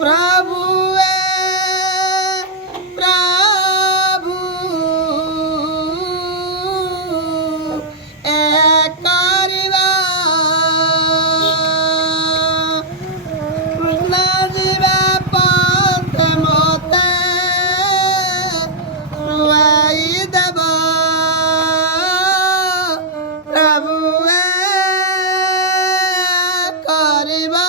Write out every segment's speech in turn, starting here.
प्रभुए प्रभु एकरिवा कृष्ण जीवा पंथ मोते रुआई देवा प्रभुए करिवा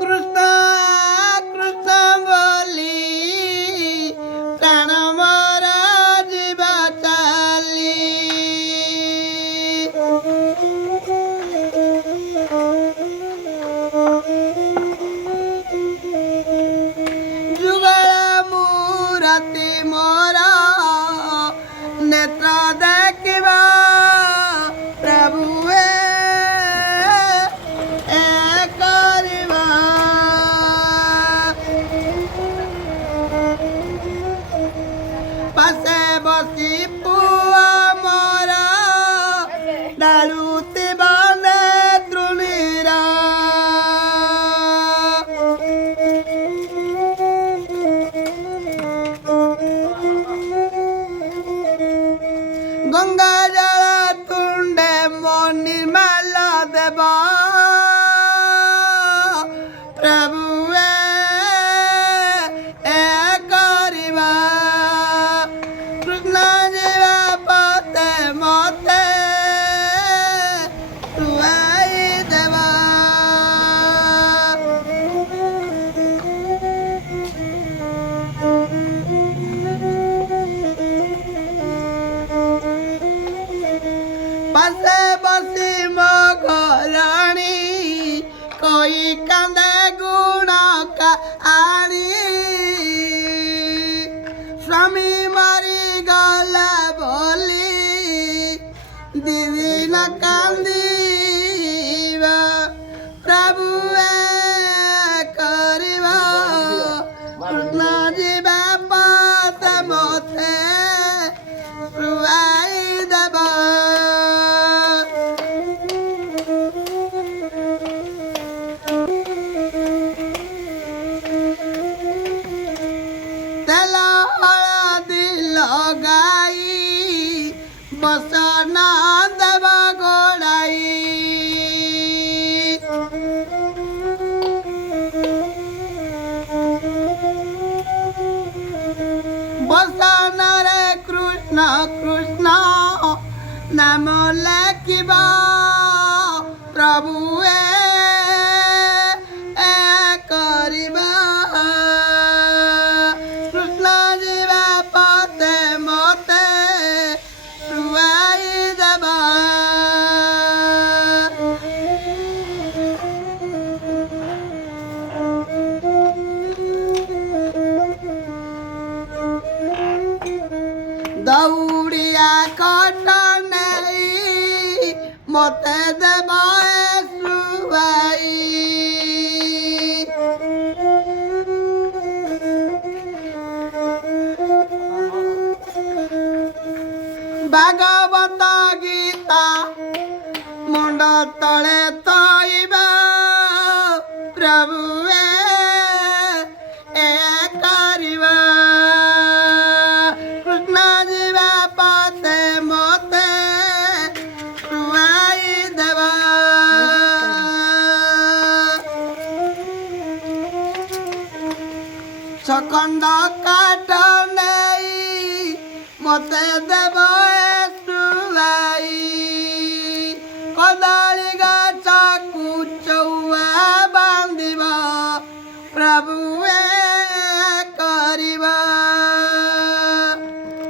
कृष्ण कृष्ण बोली प्राण मोर जीवा चाली जुगल मूरति मोर नेत्र देखिबा प्रभुए एकरिवा पासे बसी पुआ मोर डालुती बने तृणीरा गंगा जल तुंडे मो निर्मल देवा प्रभुए एकरिवा कृष्ण जीवा पते मते रुआई देवा पासे बसी मो घराणी कोई कांदे गुण कहानी स्वामी मरी गला बोली दीदी न कांदीवा प्रभुए करिवा कृष्ण जीवा पद मोते रुआई देवा तेल हळदी लगाई बसना देवा घोड़ाई बसन रे कृष्ण कृष्ण नाम लेखिबा प्रभुए एकरिवा कृष्ण जीवा पते मते रुआई देवा दौड़िया कटने मते देवा रुआई भागवत गीता मुंड तले तोइबा प्रभुए एकरिवा कृष्ण जीवा पते मते रुआई देवा सकंड काट नहीं मते देवा रुआई कदली गाछा कुचौआ बांधिबा प्रभुए करिबा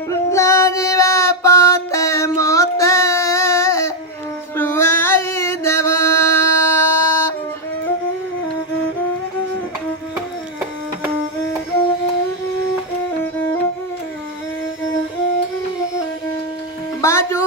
कृष्ण जीवा पते मते रुआई देवा बाजू